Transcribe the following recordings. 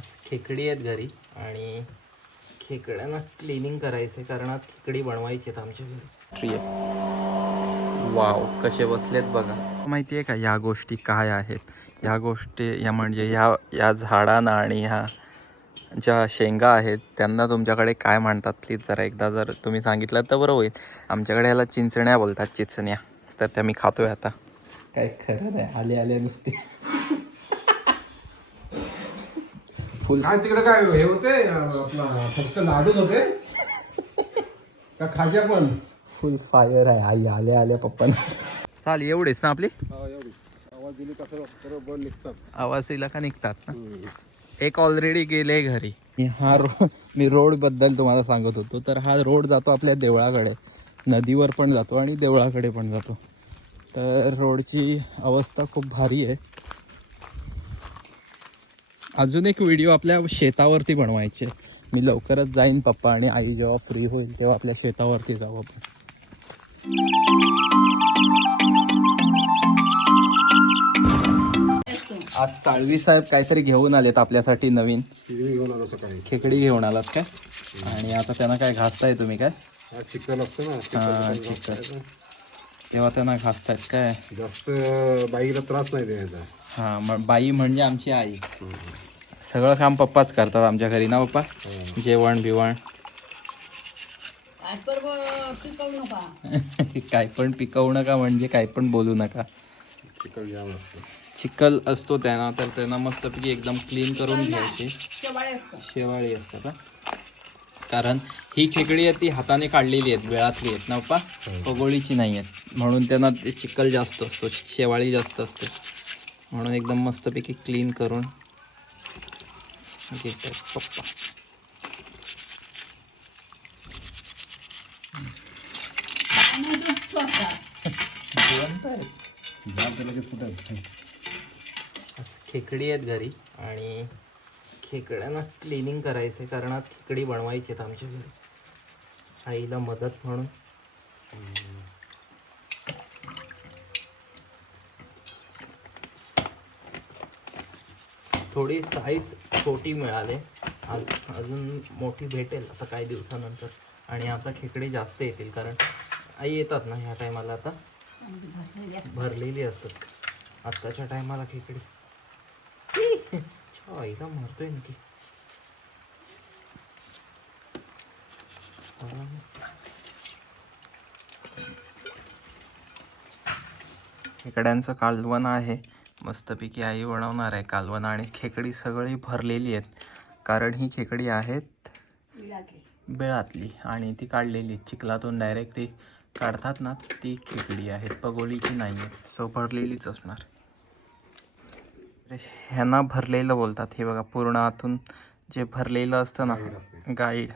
आज खेकडी आहेत घरी आणि खेकड्यांना क्लिनिंग करायचं कारण आज खेकडी बनवायची आहेत आमच्या घरी. वाव कसे बसलेत बघा. माहिती आहे का या गोष्टी काय आहेत? या गोष्टी या म्हणजे ह्या या झाडांना आणि ह्या ज्या शेंगा आहेत त्यांना तुमच्याकडे काय म्हणतात? प्लीज जरा एकदा जर तुम्ही सांगितलं तर बरं होईल. आमच्याकडे ह्याला चिंचण्या बोलतात चिचण्या. तर त्या मी खातोय आता. काय खरं नाही आले आले नुसते. फुल. काय तिकडे काय हे होते आपला फक्त लाडूच होते. का खाज्या पण? फुल फायर आहे आई आले आले पप्पा चाल एवढेच ना आपली? एवढी आवाज दिली कसं निघतात. आवाज दिला का निघतात ना? एक ऑलरेडी गेले घरी. हा रो मी रोडबद्दल तुम्हाला सांगत होतो तर हा रोड जातो आपल्या देवळाकडे. नदीवर पण जातो आणि देवळाकडे पण जातो. तर रोडची अवस्था खूप भारी आहे. अजून एक व्हिडिओ आपल्या शेतावरती बनवायचे मी लवकरच जाईन पप्पा आणि आई जेव्हा फ्री होईल तेव्हा आपल्या शेतावरती जाऊ आपण. आज साळवी साहेब काहीतरी घेऊन आलेत आपल्यासाठी नवीन. घेऊन आलो सकाळी. खेकडी घेऊन आलात काय? आणि आता त्यांना काय घासताय तुम्ही काय? हा चिकन असतं ना चिकन. तेव्हा त्यांना घासतायत काय? जास्त बाईला त्रास नाही द्यायचा. हा बाई म्हणजे आमची आई. सगळं काम पप्पाच करतात आमच्या घरी ना पप्पा? जेवण बिवण. काय पण पिकवू नका. म्हणजे काय पण बोलू नका. चिखल असतो त्यांना तर त्यांना मस्तपैकी एकदम क्लीन करून घ्यायची. शेवाळी असतं का कारण ही खेकडी आहे ती हाताने काढलेली आहेत वेळातली आहेत ना पप्पा? पगोळीची नाही आहेत. म्हणून त्यांना ते चिखल जास्त असतो शेवाळी जास्त असते. म्हणून एकदम मस्तपैकी क्लीन करून घेतात पप्पा आज खेकडी आहेत घरी आणि खेकड्यांना क्लिनिंग करायचं कारण आज खेकडी बनवायची आहेत आमच्या घरी. आईला मदत म्हणून. थोडी साईज छोटी मिळाले. आज अजून मोठी भेटेल आता काही दिवसानंतर. आणि आता खेकडे जास्त येतील कारण आई येतात ना ह्या टायमाला आता? भरलेली असतात. आत्ताच्या टायमाला खेकडी. छा, का मारतोय नक्की खेकड्यांचं कालवण आहे. मस्तपैकी आई बनवणार आहे. कालवण आणि खेकडी सगळी भरलेली आहेत. कारण ही खेकडी आहेत बेळातली. आणि ती काढलेली. चिखलातून डायरेक्ट ती काढतात ना ती खेकडी आहेत. पगोलीची नाही आहेत. सो भरलेलीच असणार. ह्यांना भरलेलं बोलतात. हे बघा पूर्ण आतून जे भरलेलं असतं ना गाईड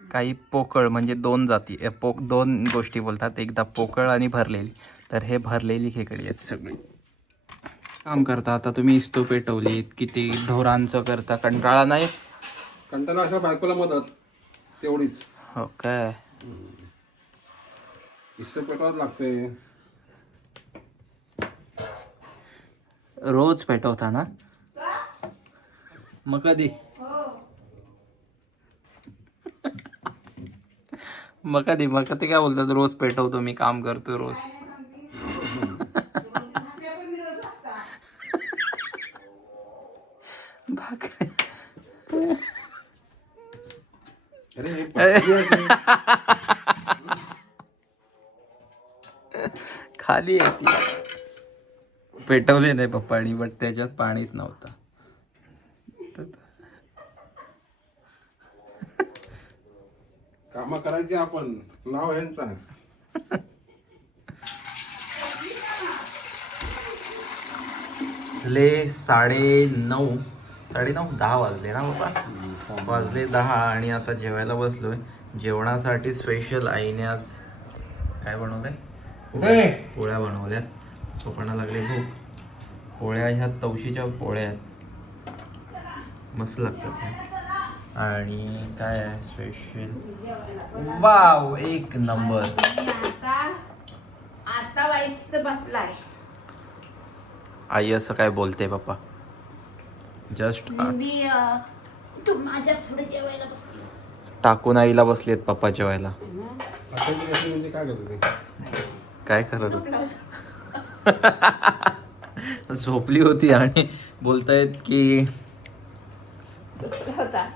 काही पोकळ म्हणजे दोन जाती. पोक दोन गोष्टी बोलतात. एकदा पोकळ आणि भरलेली. तर हे भरलेली खेकडी आहेत सगळी. काम करता? आता तुम्ही इस्तो पेटवलीत किती ढोरांचं करता? कंटाळा नाही? कंटाळा अशा बायकोला मदत तेवढीच. हो काय इष्ट पेटावं लागते रोज पेटवता ना? मग कधी? मग कधी? मग ते काय बोलतात? रोज पेटवतो मी काम करतो रोज. भाकरी हे. खाली आहे ती. पेटवली नाही पप्पानी बट त्याच्यात पाणीच नव्हतं. कामं करायची आपण. नाव झाले साडे नऊ. साडे नऊ दहा वाजले ना बाबा? वाजले दहा आणि आता जेवायला बसलोय. जेवणासाठी स्पेशल आईने आज काय बनवलंय? पोळ्या बनवल्यात. पप्पांना लागले भूक. पोळ्या ह्या तवशीच्या पोळ्या आहेत. मस्त लागतात. आणि काय आहे स्पेशल वाव! एक नंबर. आता आई असं काय बोलते पप्पा जस्ट मी अं, तू माझ्या पुढे जेवायला बसली. टाकून आईला बसलेत पप्पा जेवायला. म्हणजे काय करतो ते? काय करत झोपला होता. होती? झोपली होती आणि बोलतायत की झोपला होता.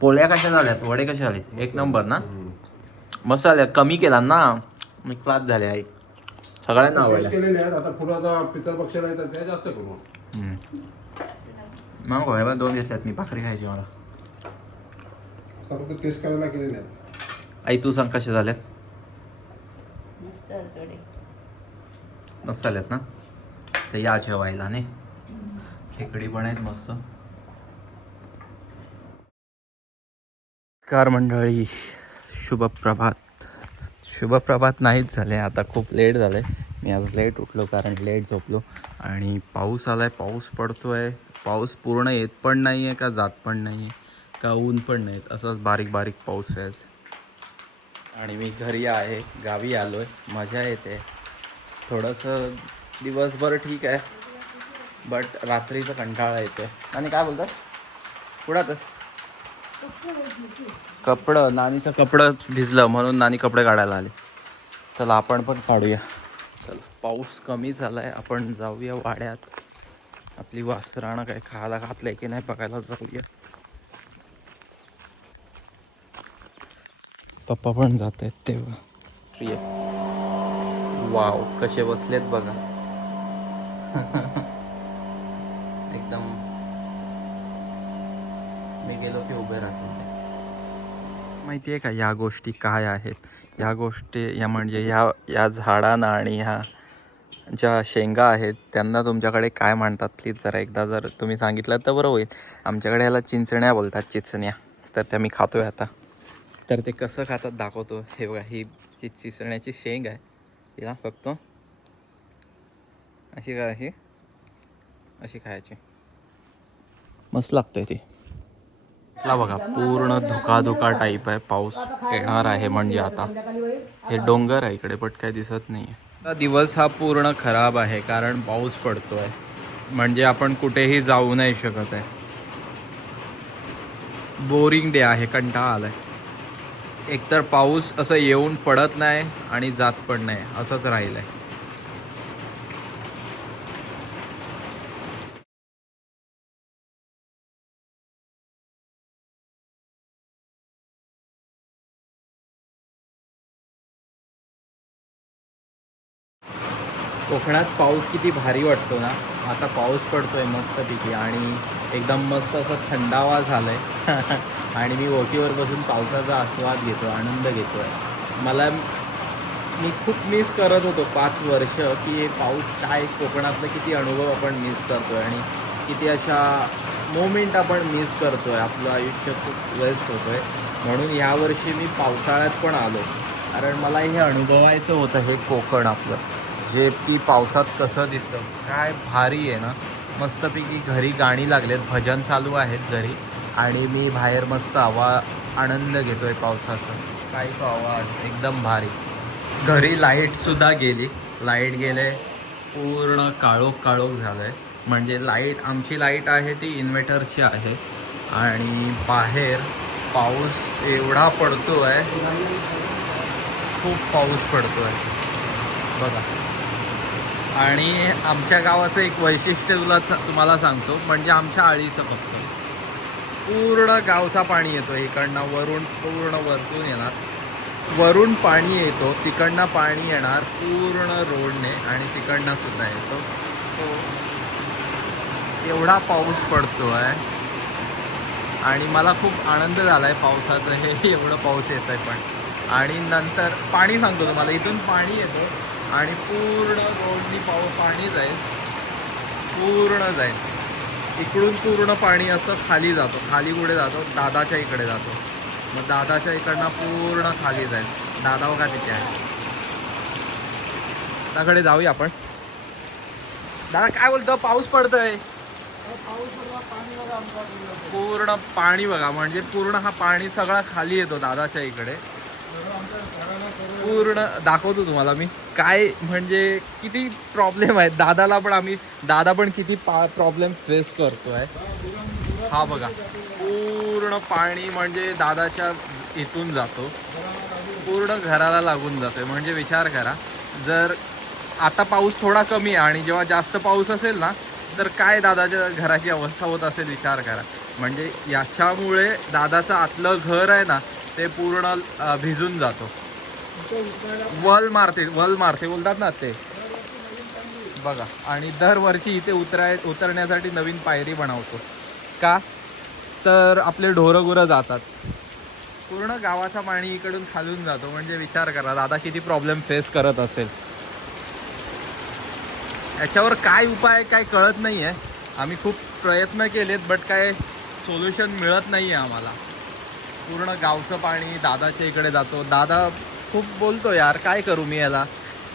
पोळ्या कशा झाल्यात? वडे कसे आले एक नंबर ना? मस्त आल्या कमी केला ना? मी क्लास झाले आई. सगळ्यांना केलेले आहेत. आता पुढे आता पितरपक्ष नाही तर ते जास्त करू. हम्म. मग बा दोन घेतल्यात मी भाकरी खायची मला फक्त टेस्ट करायला आई तू सांग कशा झाल्यात मस्त थोडे मस्त आल्यात ना तर या जेवायला ने खेकडी पण आहेत मस्त कार मंडळी शुभप्रभात शुभप्रभात नाहीच झाले आता खूप लेट झालं आहे मी आज लेट उठलो कारण लेट झोपलो. आणि पाऊस आला आहे पाऊस पडतो आहे पाऊस पूर्ण येत पण नाही आहे का जात पण नाही आहे का ऊन पण नाही असाच बारीक बारीक पाऊस आहे आज. आणि मी घरी आहे गावी आलो आहे मजा येते. थोडंसं दिवसभर ठीक आहे. बट रात्रीचा कंटाळा येतो आहे आणि काय बोलतात कुणातच कपडं नानीचं कपडं भिजलं म्हणून नानी कपडे काढायला आले. चला आपण पण काढूया. चल. पाऊस कमी झाला आहे आपण जाऊया वाड्यात. आपली वासराणं काय खायला घातलंय की नाही बघायला जाऊया. पप्पा पण जात आहेत तेव्हा. प्रिय. वाव कसे बसलेत बघा. एकदम. मी गेलो की उभे राहतो. माहिती आहे का या गोष्टी काय आहेत? ह्या गोष्टी या म्हणजे ह्या या झाडांना आणि ह्या ज्या शेंगा आहेत त्यांना तुमच्याकडे काय म्हणतात? प्लीज जरा एकदा जर तुम्ही सांगितलं तर बरं होईल. आमच्याकडे ह्याला चिंचण्या बोलतात चिचण्या. तर त्या मी खातो आहे आता. तर ते कसं खातात दाखवतो. हे बघा ही जी चिचण्याची शेंग आहे हिला फक्त अशी काय अशी अशी खायची. मस्त लागते ती. इथला बघा पूर्ण धुकाधुका टाईप आहे. पाऊस येणार आहे म्हणजे आता. हे डोंगर आहे इकडे बट काय दिसत नाही आहे दिवस हा पूर्ण खराब आहे कारण पाऊस पडतो आहे म्हणजे आपण कुठेही जाऊ नाही शकत आहे. बोरिंग डे आहे कंटाळा आलाय. एकतर पाऊस असं येऊन पडत नाही आणि जात पण नाही असंच राहिलंय. कोकणात पाऊस किती भारी वाटतो ना? आता पाऊस पडतोय मस्तपैकी आणि एकदम मस्त असं थंडावा झालाय. आणि मी ओटीवर बसून पावसाचा आस्वाद घेतो आनंद घेतो. आहे मला मी खूप मिस करत होतो पाच वर्ष की हे पाऊस काय कोकणातलं किती अनुभव आपण मिस करतोय आणि किती अशा मोमेंट आपण मिस करतोय. आपलं आयुष्य खूप वेस्ट होतोय. म्हणून यावर्षी मी पावसाळ्यात पण आलो. कारण मला हे अनुभवायचं होतं हे कोकण आपलं. जे की पावसात कसं दिसतं? काय भारी आहे ना. मस्तपैकी घरी गाणी लागलेत. भजन चालू आहेत घरी. आणि मी बाहेर मस्त हवा आनंद घेतोय पावसाचा. काही तो आवाज. एकदम भारी. घरी लाईटसुद्धा गेली. लाइट गेले. पूर्ण काळोख काळोख झालं आहे म्हणजे लाइट आमची लाइट आहे ती इन्व्हर्टरची आहे. आणि बाहेर पाऊस एवढा पडतो आहे खूप पाऊस पडतो आहे बघा. आणि आमच्या गावाचं एक वैशिष्ट्य तुला तुम्हाला सांगतो म्हणजे आमच्या आळीचं फक्त. पूर्ण गावचा पाणी येतो इकडनं वरून पूर्ण वरतून येणार. वरून पाणी येतो तिकडनं पाणी येणार पूर्ण रोडने आणि तिकडनं सुद्धा येतो. सो एवढा पाऊस पडतो आहे आणि मला खूप आनंद झाला आहे पावसाचं हे एवढं पाऊस येत आहे पण. आणि नंतर पाणी सांगतो तुम्हाला इथून पाणी येतं. आणि पूर्ण रोडनी पाऊ पाणी जाईल. पूर्ण जाईल. इकडून पूर्ण पाणी असं खाली जातो. खाली कुठे जातो? दादाच्या इकडे जातो. मग दादाच्या इकडनं पूर्ण खाली जाईल. दादा बघा तिथे आहे. त्याकडे जाऊया आपण. दादा काय बोलतो? पाऊस पडतोय. पूर्ण पाणी बघा. म्हणजे पूर्ण हा पाणी सगळा खाली येतो दादाच्या इकडे. पूर्ण दाखवतो तुम्हाला मी. काय म्हणजे किती प्रॉब्लेम आहेत दादाला पण आम्ही दादा पण किती प्रॉब्लेम फेस करतोय. हा बघा. पूर्ण पाणी म्हणजे दादाच्या इथून जातो. पूर्ण घराला लागून जातोय. म्हणजे विचार करा. जर आता पाऊस थोडा कमी आहे आणि जेव्हा जास्त पाऊस असेल ना तर काय दादाच्या घराची अवस्था होत असेल विचार करा. म्हणजे याच्यामुळे दादाचं आतलं घर आहे ना ते पूर्ण भिजून जातो. वल मारते वल मारते बोलतात ना ते. बघा आणि दरवर्षी इथे उतराय उतरण्यासाठी नवीन पायरी बनवतो. का? तर आपले ढोरं गुरं जातात. पूर्ण गावाचा पाणी इकडून खालून जातो म्हणजे विचार करा दादा किती प्रॉब्लेम फेस करत असेल. याच्यावर काय उपाय काय कळत नाही आहे आम्ही खूप प्रयत्न केलेत बट काय सोल्युशन मिळत नाही आहे आम्हाला. पूर्ण गावचं पाणी दादाच्या इकडे जातो. दादा खूप बोलतो यार काय करू मी याला?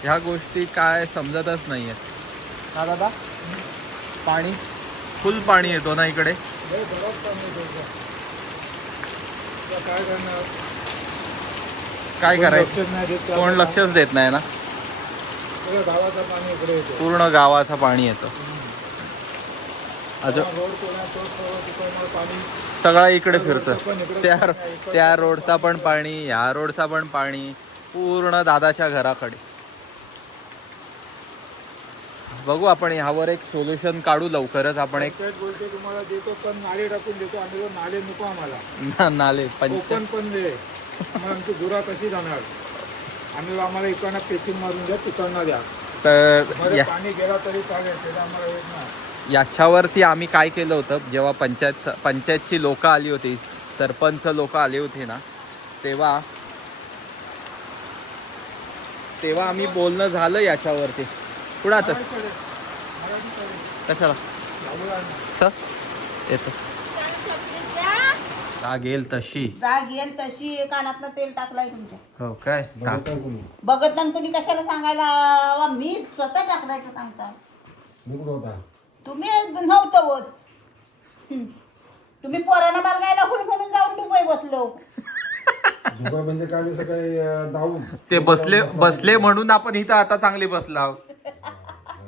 ह्या गोष्टी काय समजतच नाही आहेत का दादा? पाणी? फुल पाणी येतो ना इकडे? काय करायचं? कोण. लक्षच देत नाही ना? पूर्ण गावाचं पाणी येतं. सगळं इकडे फिरतं. त्या त्या रोडचा पण पाणी ह्या रोडचा पण पाणी पूर्ण दादाच्या घराकडे. बघू आपण ह्यावर एक सोल्युशन काढू लवकरच आपण एक. पंचायत बोलते तुम्हाला देतो पण नाले टाकून देतो. आम्ही नाले नको आम्हाला. ना- नाले पण दे आमची कशी जाणार? आम्ही आम्हाला इकडनं पेचिंग मारून द्या तिकडनं द्या. तर पाणी गेला तरी चालेल त्याला आम्हाला येत नाही. याच्यावरती आम्ही काय केलं होतं जेव्हा पंचायत पंचायतची लोक आली होती सरपंच लोक आली होती ना तेव्हा तेव्हा आम्ही बोलणं झालं याच्यावरती. कुणाचं कशाला? येतो. गेल तशी. जाग येईल तशी कानातनं तेल टाकलाय तुमच्या. हो काय? टाक. बघत नाही तुम्ही कशाला सांगायला मी स्वतः टाकलाय तो सांगता होता? तुम्ही नव्हतंच हं. तुम्ही पोरांना बालगायला हुल म्हणून जाऊन दुबई बसलो. दुबई म्हणजे काय? मी सकाळी अं, ते बसले बसले म्हणून आपण इथं आता चांगली बसला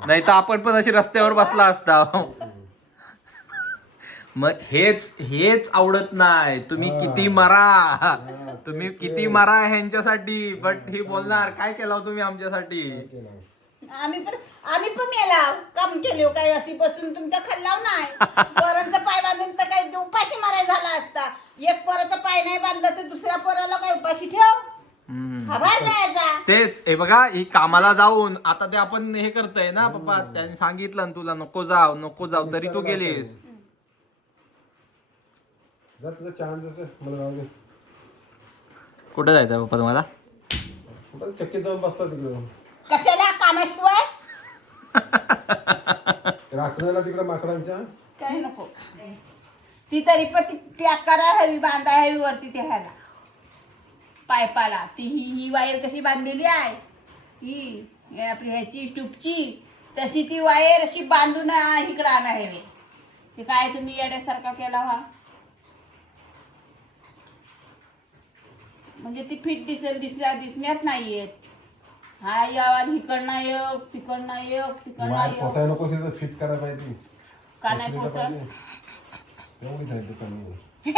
नाही तर आपण पण अशी रस्त्यावर बसला असता. मग हेच हेच आवडत नाही. तुम्ही किती मारा. तुम्ही किती मारा ह्यांच्यासाठी. बट हे बोलणार काय केला हो तुम्ही आमच्यासाठी? आम्ही पण आम्ही पण मेला. काम केले काय? अशी बसून तुमच्या खाल्लाव नाही. पोरांचा पाय बांधून तर काय उपाशी माराय झाला असता. एक पोराचा पाय नाही बांधला तर दुसऱ्या पोराला काय उपाशी ठेव? हम्म. खबर जायचा. तेच. हे बघा ही कामाला जाऊन आता ते आपण हे करतोय ना पप्पा? त्यांनी सांगितलं ना तुला नको जाव नको जाव तरी तू गेलीस. जा तुझा चान्स असेल मला जाऊ दे. कुठं जायचं पप्पा तुम्हाला? कुठं? चक्कीत जाऊन बसतात तिकडे कशाला कामाशिवाय? राखण्याला तिकडे माकडांच्या? काय नको. ती तरी पण ती पॅक करा हवी बांधा हवी वरती ते ह्याला. पायपाला. ती ही ही वायर कशी बांधलेली आहे? ही आपली ह्याची ट्यूबची. तशी ती वायर अशी बांधून आ, इकडं आणा हवी ते काय तुम्ही येड्यासारखा केला हा? म्हणजे ती फिट दिसेल दिसल्या दिसण्यात नाही येत. हा यावा इकडनं येऊ तिकडनं येऊ तिकडनं वायर येऊ. पोचायला नको तिथं फिट करायला पाहिजे. का नाही पोचत? पाहिजे. तेवढीच आहे ते कमी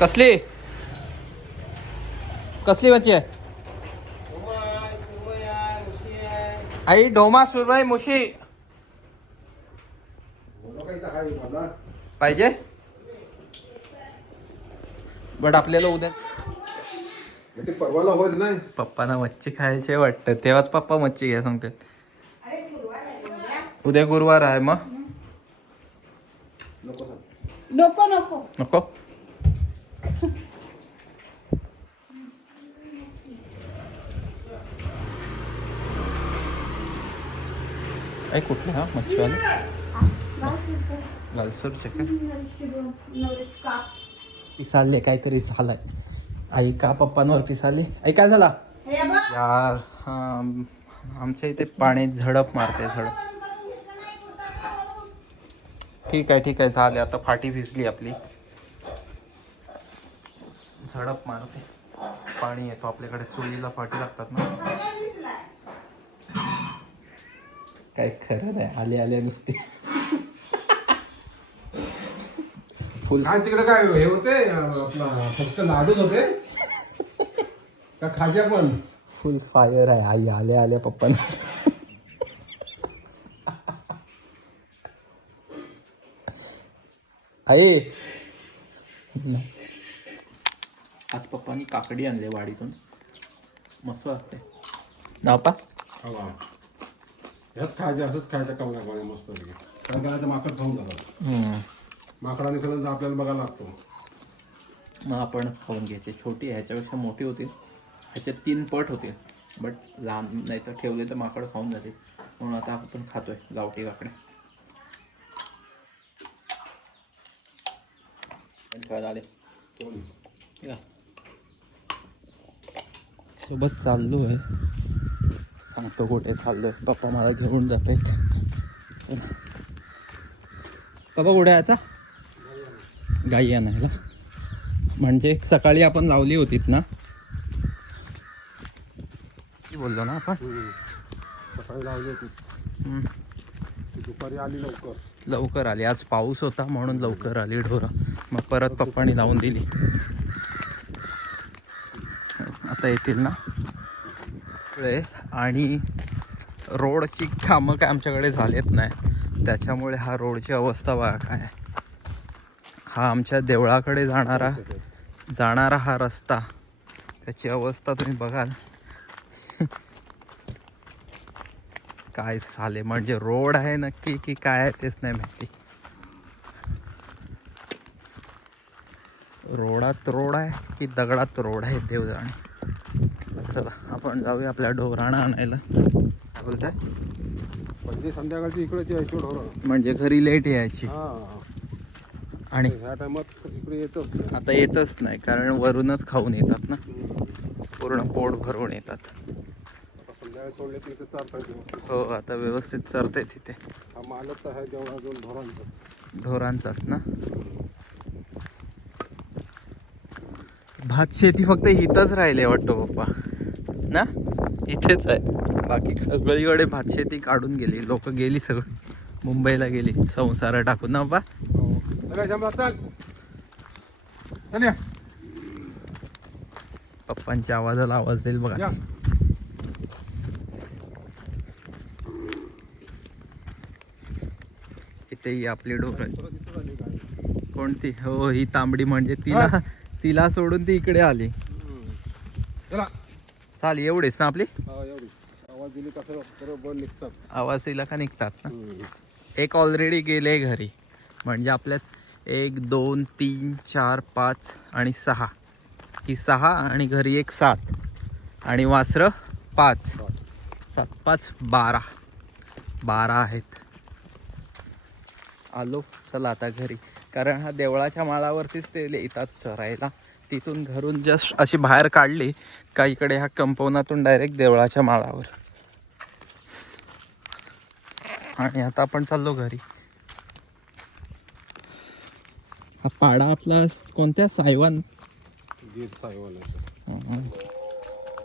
कसली? कसली मच्छी आहे? आई डोमा सुरमई मुशी. पाहिजे? बट आपल्याला उद्या ते परवाला होईल नाही. पप्पाना मच्छी खायचे वाटतं. तेव्हाच पप्पा मच्छी घ्या सांगतात. उद्या गुरुवार आहे मग. नको नको नको. नको. आई कुठले हा? मच्छीवाले? लालसूरचे का? पिसाळले काहीतरी झालंय. आई का पप्पांवर पिसाळली आई काय झाला? हे यार आमच्या इथे पाणी झडप मारते झडप ठीक आहे ठीक आहे झाले. आता फाटी भिजली आपली. झडप मारते. पाणी येतो आपल्याकडे. चुलीला फाटी लागतात ना. काय खरं नाही. आले आले नुसते. फुल. काय तिकडे काय हे होते आपला फक्त लाडूच होते? का खाज्या पण? फुल फायर आहे आई आल्या आल्या पप्पा आई. आज पप्पानी काकडी आणले वाडीतून. मस्त वाटते नापा हवा. ह्याच खायचे असंच खायचं कमला मस्त कारण का आता माकड खाऊन जातात. माकडाने खाल्लं तर आपल्याला बघायला लागतो. मग आपणच खाऊन घ्यायचे. छोटी आहे ह्याच्यापेक्षा मोठी होती ह्याच्यात तीन पट होते बट लांब नाही तर ठेवले तर माकड खाऊन जाते. म्हणून आता आपण खातोय गावठी या. सोबत चाललो आहे सांगतो कुठे चाललोय. पप्पा मला घेऊन जात चला. पप्पा कुठे यायचा गाई आणायला. म्हणजे सकाळी आपण लावली होतीत ना. बोललो ना आपण? सकाळी लावली होती. दुपारी आली लवकर. लवकर आली. आज पाऊस होता म्हणून लवकर आली ढोरं. मग परत पप्पानी लावून दिली. आता येतील ना. आणि रोडची कामं काय आमच्याकडे झालेत नाही. त्याच्यामुळे हा रोडची अवस्था बघा काय आहे. हा आमच्या देवळाकडे जाणारा जाणारा हा रस्ता. त्याची अवस्था तुम्ही बघाल. काय झाले? म्हणजे रोड आहे नक्की की काय आहे तेच नाही माहिती. रोडात रोड आहे की दगडात रोड आहे देव जाणे चला आपण जाऊया आपल्या ढोराणा आणायला. काय बोलताय? म्हणजे संध्याकाळची ढोरं. म्हणजे घरी लेट यायची. आणि ह्या टायमात इकडे येतच नाही. आता येतच नाही कारण वरूनच खाऊन येतात ना. पूर्ण पोट भरून येतात. सोडले की इथे हो आता व्यवस्थित चरते तिथे. हा मालक तर आहे जेवढा दोन ढोरांचाच ढोरांचाच ना. भात शेती फक्त इथंच राहिले वाटतं पप्पा. ना? इथेच आहे. बाकी सगळीकडे भात शेती काढून गेली. लोक गेली सगळी. मुंबईला गेली. संसार टाकून ना पप्पा पप्पांच्या आवाजाला आवाज देईल बघा. या. इथे ही आपली ढोर कोणती? हो ही तांबडी म्हणजे तिला तिला सोडून ती इकडे आली. चला. चाल एवढेच ना आपली? हा एवढी. आवाज दिली कसं बरोबर निघतात. आवाज तिला का निघतात ना? एक ऑलरेडी गेले घरी. म्हणजे आपल्यात एक दोन तीन चार पाच आणि सहा. ही सहा आणि घरी एक सात. आणि वासरं पाच. सात पाच बारा. बारा आहेत. आलो चला आता घरी. कारण हा देवळाच्या माळावरतीच ते येतात चरायला. तिथून घरून जस्ट अशी बाहेर काढली का इकडे ह्या कंपाऊंडातून डायरेक्ट देवळाच्या माळावर. आणि आता आपण चाललो घरी. हा पाडा आपला कोणत्या? सायवान. गीर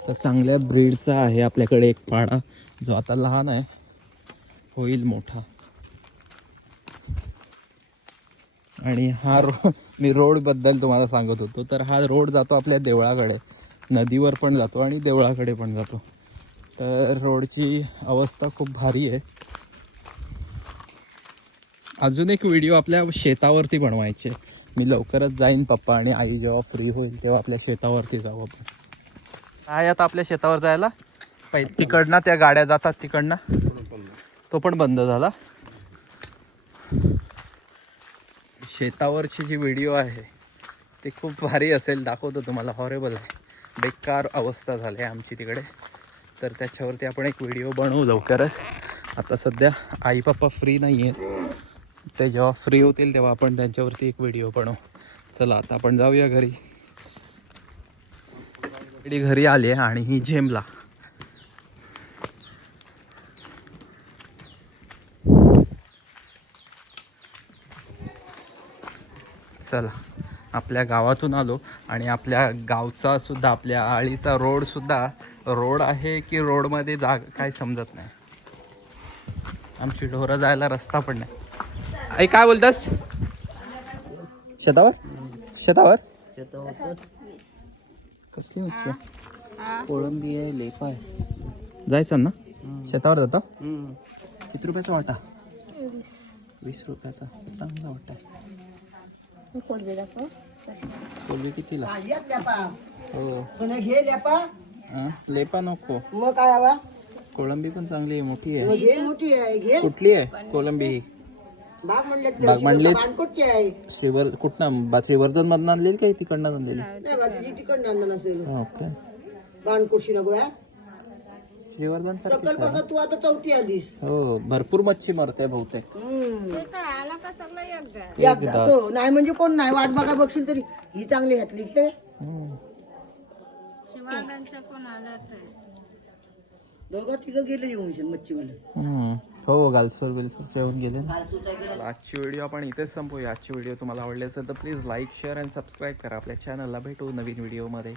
तर चांगल्या ब्रीडचा आहे आपल्याकडे एक पाडा जो आता लहान आहे. होईल मोठा. आणि हा रो मी रोडबद्दल तुम्हाला सांगत होतो. तर हा रोड जातो आपल्या देवळाकडे. नदीवर पण जातो आणि देवळाकडे पण जातो. तर रोडची अवस्था खूप भारी आहे. अजून एक व्हिडिओ आपल्या शेतावरती बनवायचे. मी लवकरच जाईन पप्पा आणि आई जेव्हा फ्री होईल तेव्हा आपल्या शेतावरती जाऊ आपण. काय आता आपल्या शेतावर जायला? पहिले तिकडनं त्या गाड्या जातात तिकडनं. तो पण बंद झाला. शेतावरची जी व्हिडिओ आहे ती खूप भारी असेल दाखवतो तुम्हाला. हॉरेबल आहे. बेकार अवस्था झाली आहे आमची तिकडे. तर त्याच्यावरती आपण एक व्हिडिओ बनवू लवकरच. आता सध्या आई पप्पा फ्री नाही आहेत ते जेव्हा फ्री होतील तेव्हा आपण त्यांच्यावरती एक व्हिडिओ बनवू. चला आता आपण जाऊया घरी. इकडे घरी आले आणि ही झेमला चला आपल्या गावातून आलो आणि आपल्या गावचा सुद्धा आपल्या आळीचा रोड सुद्धा रोड आहे की रोडमध्ये जाग काय समजत नाही. आमची ढोरं जायला रस्ता पण नाही. आई काय बोलतास? शेतावर? शेतावर? कसली मच्छी? कोळंबी आहे लेपा आहे. जायचं ना? शेतावर जातो? किती रुपयाचा वाटा? वीस रुपयाचा. चांगला वाटा. आहे. कोलंबी कितीला? हो. घे लेपा हा, लेपा नको. मग काय हवा? कोळंबी पण चांगली आहे मोठी आहे. मोठी आहे घे. कुठली आहे? कोलंबी ही. बाग म्हणले बाग आहे? श्रीवर कुठनं? बा श्रीवर्धन मधून आणलेली काही तिकडनं आणलेली? नाही बा तुझी तिकडनं आणलं नसेल ओके. बाणकोटशी नको आहे श्रीवर्धन तू आता चौथी आलीस. हो भरपूर मच्छी मरते बहुतेक. एकदा? तो नाही म्हणजे कोण नाही वाट बघा बघशील तरी. ही चांगली घातली इथे हम्म. दोघं तिघं गेले येऊन मच्छी मला हम्म. हो गालसर बिलसर जेवून गेले ना. चला, आजची व्हिडिओ आपण इथेच संपूया. आजची व्हिडिओ तुम्हाला आवडली असेल तर please like share and subscribe करा. आपल्या चॅनलला भेटू नवीन व्हिडिओमध्ये.